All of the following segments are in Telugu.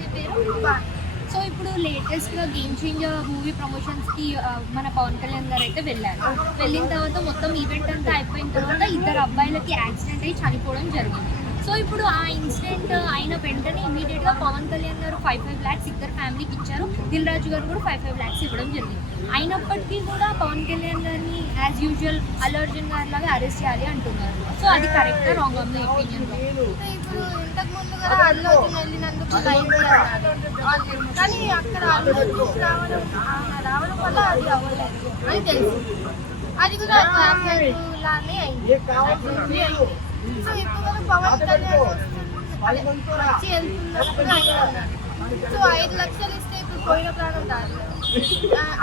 మీ పేరు? సో ఇప్పుడు లేటెస్ట్‌గా 'గేమ్ చేంజర్' మూవీ ప్రమోషన్స్‌కి మన పవన్ కళ్యాణ్ గారు అయితే వెళ్ళారు. వెళ్ళిన తర్వాత మొత్తం ఈవెంట్ అంతా అయిపోయిన తర్వాత ఇద్దరు అబ్బాయిలకి యాక్సిడెంట్ అయ్యి చనిపోవడం జరిగింది. సో ఇప్పుడు ఆ ఇన్సిడెంట్ అయిన వెంటనే ఇమ్మీడియేట్‌గా పవన్ కళ్యాణ్ గారు 5 లాక్స్ ఇద్దరు ఫ్యామిలీకి ఇచ్చారు. దిల్ రాజు గారు కూడా 5 లాక్స్ ఇవ్వడం జరిగింది. అయినప్పటికీ కూడా పవన్ కళ్యాణ్ గారిని యాజ్ యూజువల్ అల్లు అర్జున్ గారిలాగా అరెస్ట్ చేయాలి అంటున్నారు. సో అది కరెక్టా రాంగా మీ ఒపీనియన్‌లో? ఇప్పుడు ఇంతకు ముందు కూడా అల్లు అర్జున్ వెళ్ళినందుకు లైవ్ కానీ అక్కడ అల్లు అర్జున్ రావడం వల్ల అది అవ్వలేదు అని తెలుసు. అది కూడా యాక్సిడెంట్ లానే అయింది. సో ఇప్పుడు పవన్ కళ్యాణ్ వచ్చి వెళ్తున్నప్పుడు ఆయన ఉన్నారు. సో 5 లక్షలు ఇస్తే ఇప్పుడు పోయిన ప్రాణం రాదు.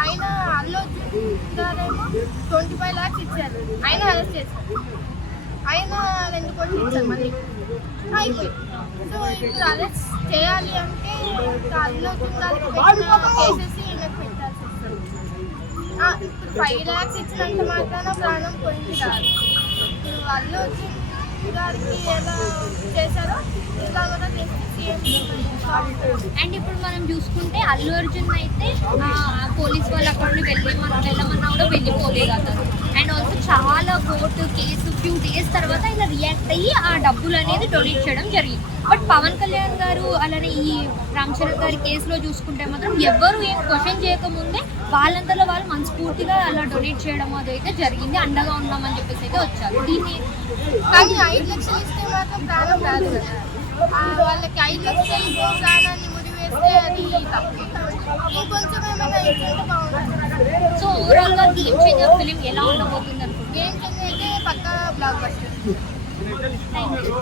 ఆయన అల్లు అర్జున్ గారేమో 25 లాక్స్ ఇచ్చారు. ఆయన అరెస్ట్ చేశారు. ఆయన 2 కోట్లు ఇచ్చారు మళ్ళీ అయిపోయింది. సో ఇప్పుడు అరెస్ట్ చేయాలి అంటే అల్లు అర్జున్ గారికి పెట్టిన కేసెస్ ఈయనకు పెట్టాల్సి వస్తుంది. ఇప్పుడు 5 లాక్స్ ఇచ్చినంత మాత్రాన ప్రాణం పోయింది కాదు. ఇప్పుడు అల్లు అర్జున్ గారికి ఎలా చేశారో ఇలా కూడా చేసి అండ్ ఇప్పుడు మనం చూసుకుంటే అల్లు అర్జున్ అయితే పోలీస్ వాళ్ళు అక్కడ వెళ్ళమన్నా కూడా వెళ్ళిపోలేదు అతను. అండ్ ఆల్సో చాలా కోర్టు కేసు ఫ్యూ డేస్ తర్వాత ఇలా రియాక్ట్ అయ్యి ఆ డబ్బులు అనేది డొనేట్ చేయడం జరిగింది. బట్ పవన్ కళ్యాణ్ గారు అలానే ఈ రామ్ చరణ్ గారి కేసులో చూసుకుంటే మాత్రం ఎవరు ఏం క్వశ్చన్ చేయకముందే వాళ్ళంతలో వాళ్ళు మనస్ఫూర్తిగా అలా డొనేట్ చేయడం అదైతే జరిగింది. అండగా ఉన్నామని చెప్పేసి అయితే వచ్చారు. దీన్ని కానీ 5 లక్షలు ఇస్తే మాత్రం ప్రాణం రాదు కదా. వాళ్ళకి 5 లక్షలు ప్రాణాన్ని ముడివేస్తే అది తప్పు. ఇంకొంచెం ఏమైనా ఇచ్చింటే బాగుంటుంది. సో ఓవరాల్గా 'గేమ్ చేంజర్' ఫిలిం ఎలా ఉండబోతుంది అనుకుంటున్నారు? 'గేమ్ చేంజర్' అయితే పక్కా బ్లాక్ బస్టర్. Thank you.